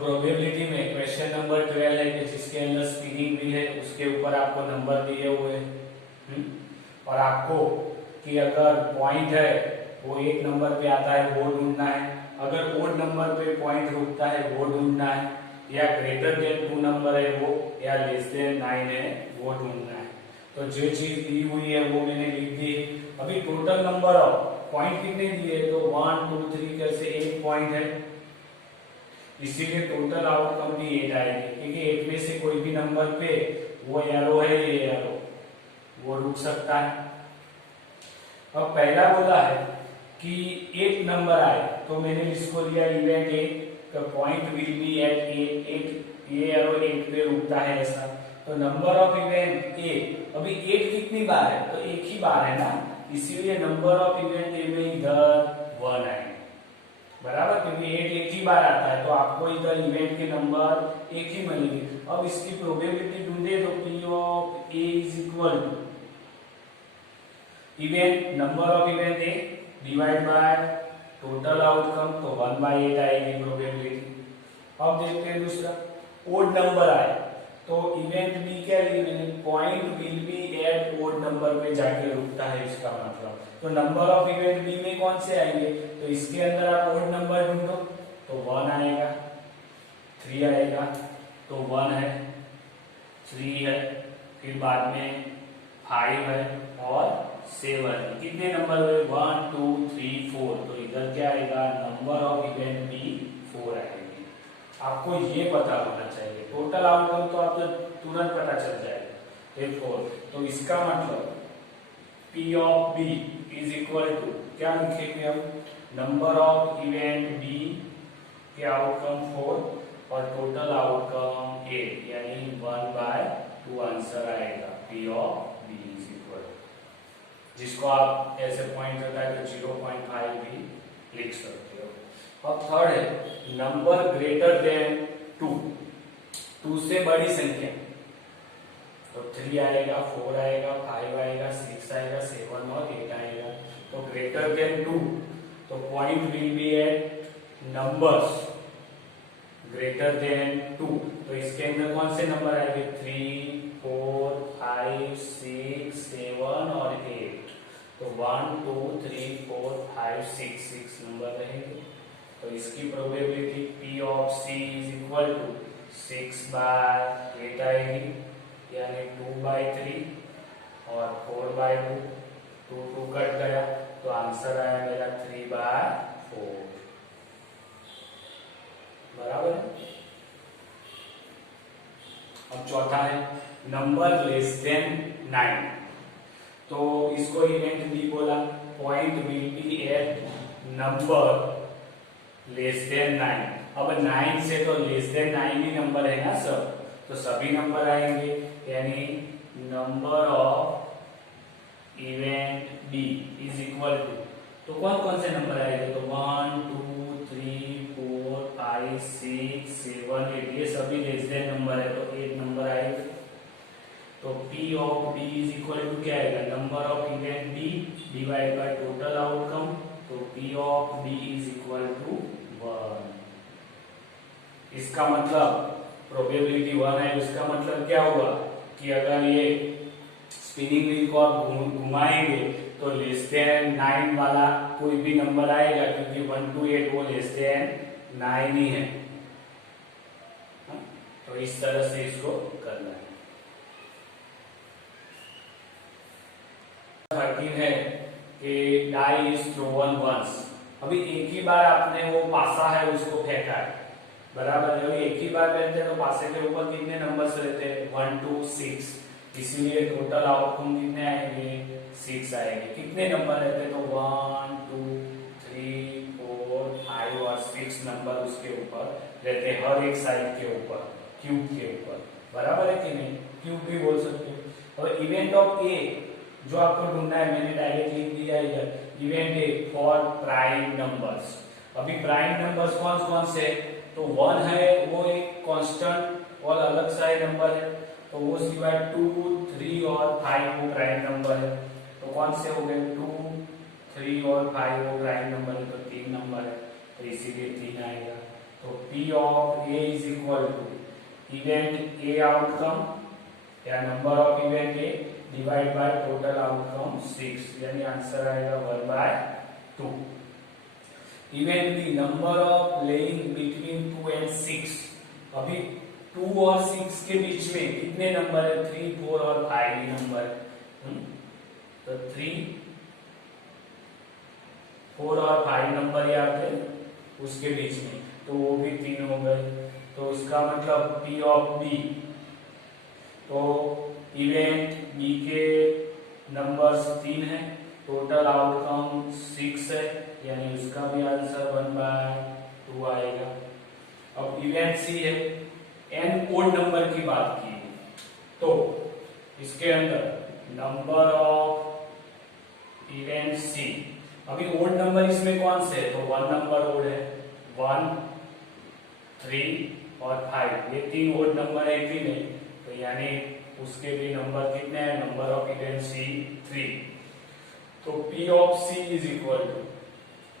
Probability में question number 12 है कि जिसके अंदर स्पिनिंग व्हील है उसके ऊपर आपको नंबर दिए हुए हैं और आपको कि अगर पॉइंट है वो एक नंबर पे आता है वो ढूंढना है, अगर ओड नंबर पे पॉइंट रुकता है वो ढूंढना है, या ग्रेटर देन 2 नंबर है वो, या लेस देन 9 है वो ढूंढना है। तो जो चीज दी हुई है वो मैंने लिख दी। अभी टोटल नंबर ऑफ पॉइंट कितने दिए, तो 1 2 3 कैसे 8 पॉइंट है, इसीलिए टोटल आउटकम भी 8 आएगी, क्योंकि 8 में से कोई भी नंबर पे वो एरो है, ये एरो वो रुक सकता है। अब पहला बोला है कि एक नंबर आए, तो मैंने इसको लिया इवेंट एक, तो पॉइंट विल बी एट एक, ये एरो 8 पे रुकता है ऐसा। तो नंबर ऑफ इवेंट ए, अभी 8 कितनी बार है, तो एक ही बार है ना, इसीलिए नंबर ऑफ इवेंट ए में इधर 1 आएंगे, बराबर, क्योंकि 8 एक ही बार आता है तो आपको इधर इवेंट के नंबर एक ही मिलेंगे। अब इसकी प्रोबेबिलिटी ढूंढे तो P of A is equal to event number of event A divide by total outcome, तो 1/8 आएगी प्रोबेबिलिटी। अब देखते हैं दूसरा, ओड नंबर आए तो इवेंट बी क्या लिए मैंने, point will be at odd number पे जाके रुकता है, इसका मतलब तो नंबर ऑफ इवेंट बी में कौन से आएंगे, तो इसके अंदर आप ओड नंबर ढूंढो तो 1 आएगा, 3 आएगा, तो 1 है, 3 है, फिर बाद में 5 है और 7 है। कितने नंबर हुए, 1 2 3 4, तो इधर क्या आएगा, नंबर ऑफ इवेंट बी 4 आएगी। आपको ये पता होना चाहिए, टोटल आउटकम तो आपको तुरंत पता चल जाएगा 4। तो इसका मतलब P of B is equal to क्या लिखेंगे हम, नंबर ऑफ इवेंट B के आउटकम 4 और टोटल आउटकम 8, यानी 1/2 आंसर आएगा। P of B is equal, जिसको आप ऐसे पॉइंट होता है तो 0.5 भी लिख सकते हो। अब थर्ड है नंबर ग्रेटर देन 2 से बड़ी संख्या, तो 3 आएगा, 4 आएगा, 5 आएगा, 6 आएगा, 7 और 8 आएगा। तो ग्रेटर देन 2, तो point will be at numbers greater than 2, तो इसके अंदर कौन से नंबर आएंगे, 3 4 5 6 7 और 8, तो 1 2 3 4 5 6 नंबर रहेंगे। तो इसकी probability P of C is equal to 6/8 आएगी, यानी 2/3 और 4/2, 2 कट गया तो आंसर आया मेरा 3/4, बराबर है। अब चौथा है नंबर लेस देन 9, तो इसको इवेंट बी बोला, point will be at number less than 9। अब 9 से तो लेस देन 9 ही नंबर है ना सब, तो सभी नंबर आएंगे, यानी number of event B is equal to, तो कौन कौन से नंबर आएंगे, तो 1 2 3 4 5 6 7 8, ये सभी लेस देन नंबर है तो 8 नंबर आएगा। तो P of B is equal to क्या आएगा, number of event B divide by total outcome, तो P of B is equal to 1। इसका मतलब प्रोबेबिलिटी 1 है, इसका मतलब क्या हुआ कि अगर ये स्पिनिंग व्हील को आप घुमाएंगे तो लेस देन 9 वाला कोई भी नंबर आएगा, क्योंकि 1 to 8 वो लेस देन 9 ही है। तो इस तरह से इसको करना है। 13 है कि डाई इज थ्रोवन वंस, अभी एक ही बार आपने वो पासा है उसको फेंका है, बराबर है, एक ही बार फेंकते हैं तो पासे के ऊपर कितने नंबर्स रहते हैं, 1 2 6, इसीलिए टोटल आउटकम कितने आएंगे, 6 आएंगे। कितने नंबर रहते हैं, तो 1 2 3 4 5 और 6 नंबर उसके ऊपर रहते हैं, हर एक साइड के ऊपर, क्यूब के ऊपर, बराबर है कि नहीं, क्यूब भी बोल सकते हो। और इवेंट ऑफ ए जो आपको ढूंढना है, मैंने डायरेक्ट लिख दिया इधर, event A for prime numbers. अभी प्राइम नंबर्स कौन कौन से, तो 1 है वो एक कांस्टेंट और अलग सा नंबर है, तो वो सिवाय 2 3 और 5 वो प्राइम नंबर है। तो कौन से हो गए, 2 3 और 5 वो प्राइम नंबर है, तो 3 नंबर है, तो इसीलिए 3 आएगा। तो P of A is equal to event A outcome या number of event A divide by total outcome 6, यानी आंसर आएगा 1/2। Event B number of laying between 2 and 6। अभी 2 और 6 के बीच में कितने नंबर है? 3, 4 और 5 नंबर है। तो 3, 4 और 5 नंबर यहाँ पे उसके बीच में, तो वो भी 3 हो गए। तो इसका मतलब P ऑफ B, तो इवेंट B के नंबर्स 3 है, टोटल आउटकम 6 है, यानी उसका भी आंसर 1/2 आएगा। अब इवेंट C है, n ओड नंबर की बात की, तो इसके अंदर नंबर ऑफ इवेंट C, अभी ओड नंबर इसमें कौन से है? तो 1 नंबर ओड है, 1, 3 और 5, ये 3 ओड नंबर है कि नहीं? तो यानी उसके भी नंबर कितने हैं? Number of event C 3। तो P of C is equal to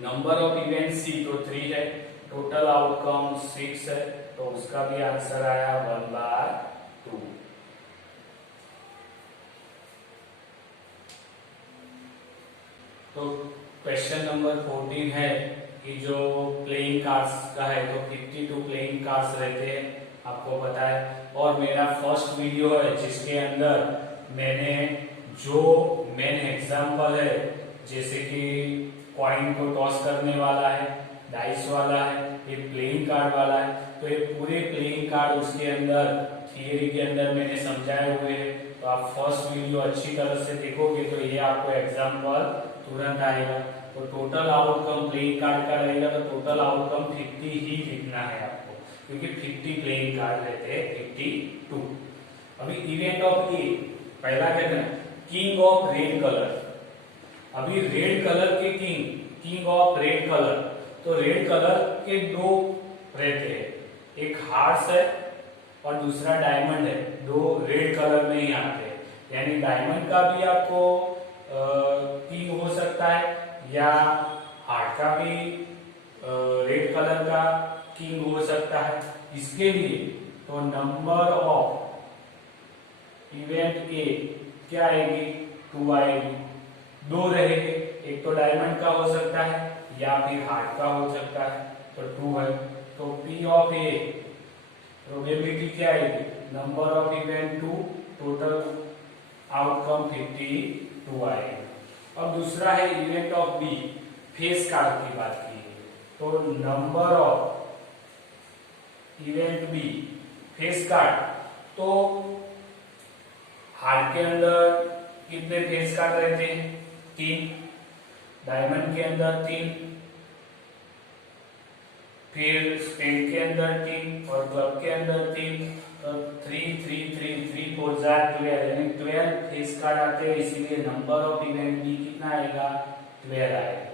number of event C तो 3 है, टोटल आउटकम 6 है, तो उसका भी आंसर आया 1/2। तो क्वेश्चन नंबर 14 है कि जो प्लेइंग कार्ड्स का है, तो 52 प्लेइंग कार्ड्स रहते हैं, आपको पता है। और मेरा फर्स्ट वीडियो है जिसके अंदर मैंने जो मेन एग्जांपल है, जैसे कि कॉइन को टॉस करने वाला है, डाइस वाला है, ये प्लेइंग कार्ड वाला है, तो ये पूरे प्लेइंग कार्ड उसके अंदर थियरी के अंदर मैंने समझाए हुए हैं। तो आप फर्स्ट वीडियो अच्छी तरह से देखोगे तो ये आपको एग्जांपल तुरंत आएगा। तो टोटल आउटकम प्लेइंग कार्ड का रहेगा, तो टोटल आउटकम 50 ही लिखना है आपको, क्योंकि 50 प्लेइंग कार्ड रहते हैं, 52। अभी इवेंट ऑफ ए, पहला क्या था? King of red colour. अभी रेड कलर के किंग ऑफ रेड कलर, तो रेड कलर के 2 रहते हैं, एक हार्ट्स है और दूसरा डायमंड है, 2 रेड कलर में ही आते हैं, यानी डायमंड का भी आपको किंग हो सकता है या हार्ट का भी रेड कलर का किंग हो सकता है। इसके लिए तो नंबर ऑफ इवेंट ए क्या आएगी? 2 आएगी, 2 रहेंगे, एक तो डायमंड का हो सकता है या फिर हार्ट का हो सकता है, तो 2 है। तो P ऑफ ए प्रोबेबिलिटी क्या आएगी? Number of event 2, total outcome 52 आएगा। अब दूसरा है event of B, face card की बात की है, तो number of event B face card, तो हार्ट के अंदर कितने फेस कार्ड रहते हैं? 3, डायमंड के अंदर 3, फिर स्पेड के अंदर 3 और क्लब के अंदर 3, तो 3, 3, 3, 3, 4 12, यानी 12 फेस कार्ड आते हैं, इसीलिए नंबर ऑफ इवेंट बी कितना आएगा? 12 आएगा।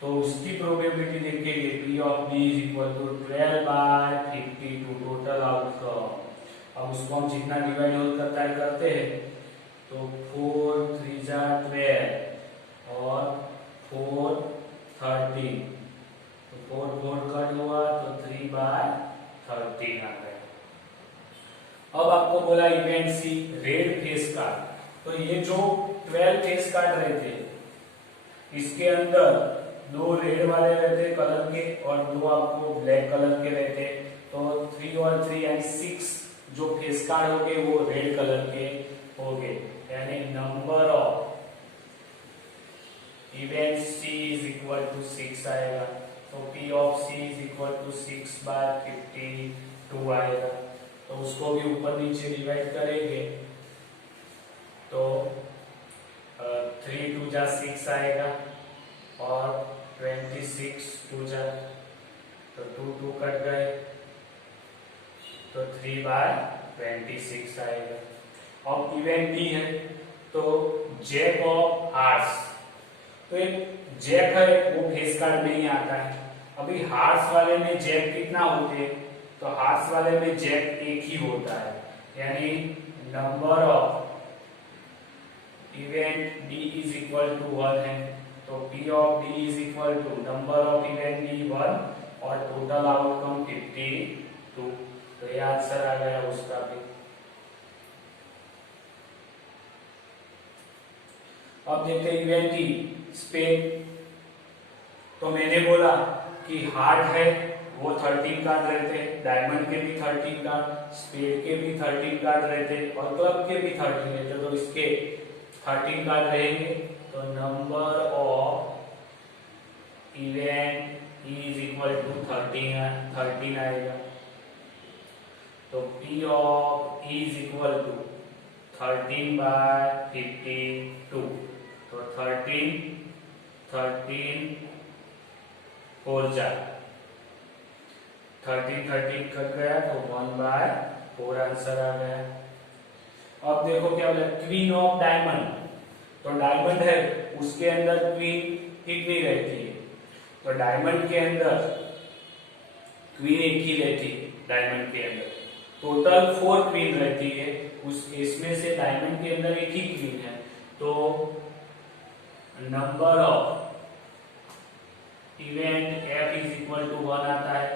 तो उसकी प्रोबेबिलिटी देखेंगे, P of B is equal to 12/52 total outcome. अब उसको हम जितना डिवाइड हो करता है करते हैं, तो 4, 3 जा 12 और 4, 13, तो 4, 4 कट हुआ तो 3/13 आ गया। अब आपको बोला इवेंट सी रेड फेस कार्ड, तो ये जो 12 फेस कार्ड रहते हैं, इसके अंदर 2 रेड वाले रहते कलर के और 2 आपको ब्लैक कलर के रहते, तो 3 और 3 यानी 6 जो फेस कार्ड हो गए वो रेड कलर के हो गए, यानी number of event C is equal to 6 आएगा। तो P of C is equal to 6/52 आएगा। तो उसको भी ऊपर नीचे डिवाइड करेंगे, तो 3 2 जा 6 आएगा और 26 2 जा, तो 2 2 कट गए, तो 3/26 आएगा। अब इवेंट डी है, तो जैक ऑफ हार्ट्स, तो एक जैक है वो फेस कार्ड में ही आता है। अभी हार्ट्स वाले में जैक कितना होते हैं? तो हार्ट्स वाले में जैक एक ही होता है, यानी number of event D is equal to 1 है, तो P of D is equal to number of event D 1 और टोटल आउटकम 52। तो ये आंसर आ गया उसका भी। अब देखते हैं इवेंट की स्पेड। तो मैंने बोला कि हार्ट है वो 13 कार्ड रहते हैं, डायमंड के भी 13 कार्ड, स्पेड के भी 13 कार्ड रहते हैं और क्लब के भी 13 रहते हैं। तो इसके 13 कार्ड रहेंगे। तो number of event is equal to 13 आएगा। तो P of is equal to 13/52। तो 13 4 जा 13 कट गया तो 1/4 आंसर आ गया। अब देखो क्या बोला, क्वीन ऑफ डायमंड। तो डायमंड है उसके अंदर क्वीन कितनी रहती है? तो डायमंड के अंदर क्वीन एक ही रहती है। डायमंड के अंदर टोटल 4 क्वीन रहती है, उस इसमें से डायमंड के अंदर एक ही क्वीन है। तो number of event F is equal to 1 आता है।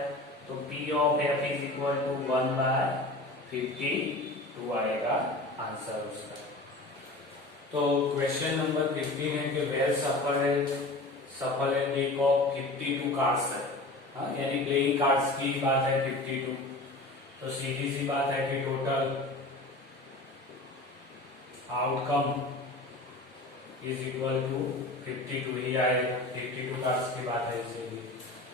तो P of F is equal to 1/52 आएगा आंसर उसका। तो क्वेश्चन नंबर 15 है कि वेल सफल है डेक ऑफ 52 कार्ड्स है। यानी प्लेइंग कार्ड्स की बात है 52। तो सीधी सी बात है कि total outcome is equal to 52 ही आएगा। 52 कार्ड्स की बात है इसीलिए।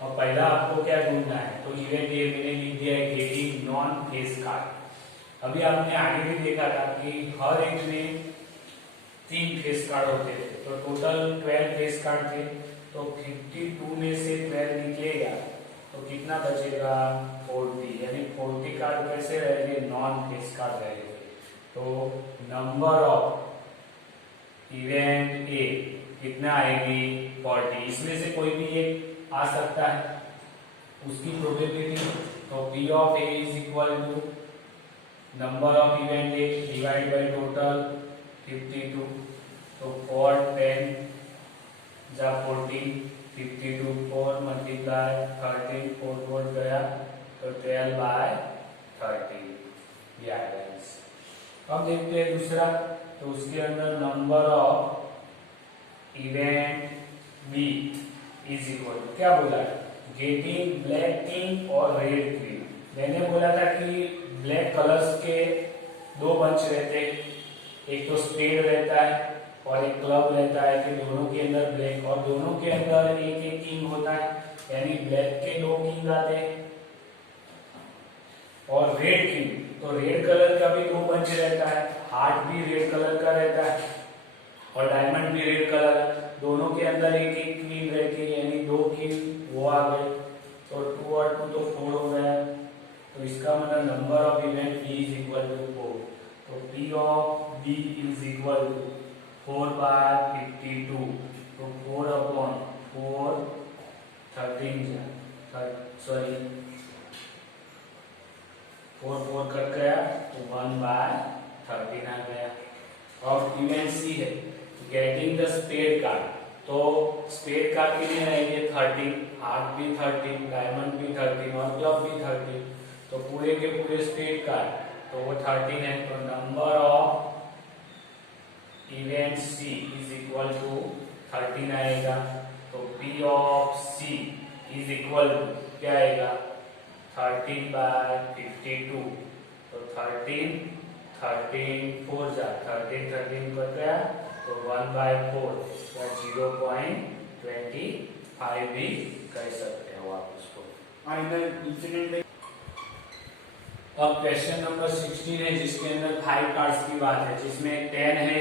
और पहला आपको क्या ढूंढना है? तो इवेंट ये मैंने लिख दिया है गेटिंग नॉन फेस कार्ड। अभी आपने आगे भी देखा था कि हर एक में 3 फेस कार्ड होते थे। तो टोटल 12 फेस कार्ड थे। तो 52 में से 12 निकलेगा तो कितना बचेगा? 40। यानी 40 कार्ड कैसे रहेंगे? नॉन फेस कार्ड रहेंगे। तो नंबर ऑफ इवेंट ए कितना आएगी? 40। इसमें से कोई भी एक आ सकता है, उसकी प्रोबेबिलिटी। तो P of A is equal to number of event A divide by total 52। तो 4 10 जा 14 52 4 मल्टीप्लाई 13 4 4 गया तो 12/13 ये आएगा। अब देखते हैं दूसरा। तो उसके अंदर number of event B is equal to क्या बोला है? गेटिंग ब्लैक किंग और रेड क्वीन। मैंने बोला था कि ब्लैक कलर्स के 2 बंच रहते हैं, एक तो स्पेड रहता है और एक क्लब रहता है कि दोनों के अंदर ब्लैक और दोनों के अंदर एक एक किंग होता है। यानी ब्लैक के 2 किंग आते हैं और रेड किंग। तो रेड कलर का भी 2 बंच रहता है, हार्ट भी रेड कलर का रहता है और डायमंड भी रेड कलर। दोनों के अंदर एक एक क्वीन रहती है, यानी 2 किंग वो आ गए। तो 2 और 2 तो 4 हो गया। तो इसका मतलब number of event B is equal to 4। तो P of B is equal to 4/52। तो 4/4 13 4 4 कट गया तो 1/13 आ गया। अब इवेंट सी है गेटिंग द स्पेड कार्ड। तो स्पेड कार्ड कितने रहेंगे? 13, हार्ट भी 13, डायमंड भी 13 और क्लब भी 13। तो पूरे के पूरे स्पेड कार्ड तो वो 13 है। तो number of event C is equal to 13 आएगा। तो P of C is equal to क्या आएगा? 13/52। तो 13 4 जा 13 कट गया तो 1/4 या 0.25 भी कह सकते हो आप उसको। अब क्वेश्चन नंबर 16 है जिसके अंदर 5 कार्ड्स की बात है, जिसमें 10 है,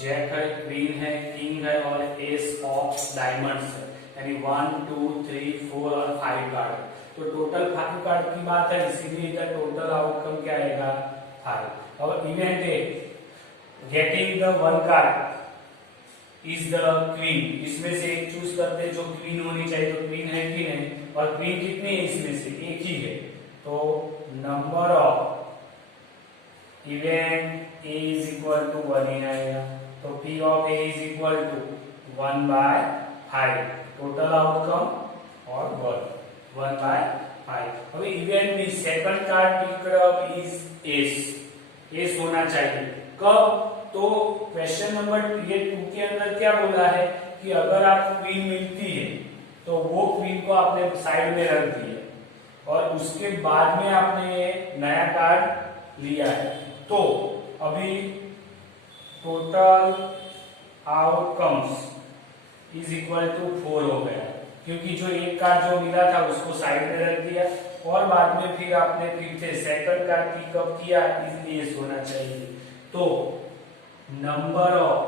जैक है, क्वीन है, किंग है और एस ऑफ डायमंड्स है। यानी 1 2 3 4 और 5 कार्ड। तो टोटल 5 कार्ड की बात है, इसीलिए इसका टोटल आउटकम क्या आएगा? 5। और इवेंट है getting the 1 card is the queen. इसमें से एक चूज करते हैं जो क्वीन होनी चाहिए। तो क्वीन है कि नहीं? और क्वीन कितनी है? इसमें से एक ही है। तो number of event A is equal to 1 ही आएगा। तो P of A is equal to 1/5 total outcome और 1। 1/5। હવે event B second card picked up is ace होना चाहिए। कब? तो क्वेश्चन नंबर ये 2 के अंदर क्या बोला है कि अगर आप क्वीन मिलती है तो वो क्वीन को आपने साइड में रख दिया और उसके बाद में आपने ये नया कार्ड लिया है, तो अभी total outcomes is equal to 4 हो गया, क्योंकि जो एक कार्ड जो मिला था उसको साइड में रख दिया और बाद में फिर आपने फिर से सेकंड कार्ड पिकअप किया, इसलिए एस होना चाहिए। तो नंबर ऑफ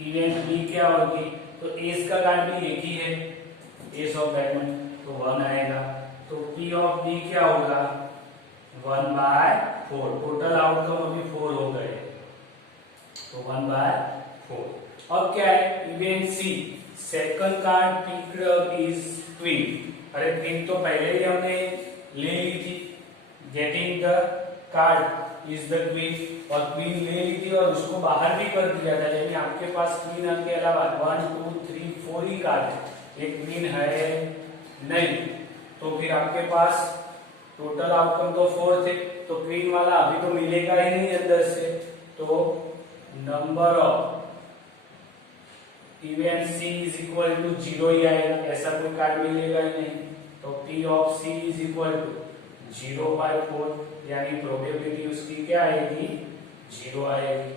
इवेंट बी क्या होगी? तो एस का कार्ड भी एक ही है, एस ऑफ डायमंड, तो 1 आएगा। तो पी ऑफ बी क्या होगा? 1/4। टोटल आउटकम अभी 4 हो गए, तो 1/4। अब क्या है? Event C second card picked up is queen. अरे क्वीन तो पहले ही हमने ले ली थी, getting the card is the queen, और क्वीन ले ली थी और उसको बाहर भी कर दिया था, यानी आपके पास क्वीन के अलावा 1 2 3 4 ही कार्ड है, एक क्वीन है नहीं, तो फिर आपके पास टोटल आउटकम तो 4 थे, तो क्वीन वाला अभी तो मिलेगा ही नहीं अंदर से, तो number of event C is equal to 0 ही आएगा, ऐसा कोई कार्ड मिलेगा ही नहीं, तो P of C is equal to 0/4, यानी प्रोबेबिलिटी उसकी क्या आएगी? 0 आएगी।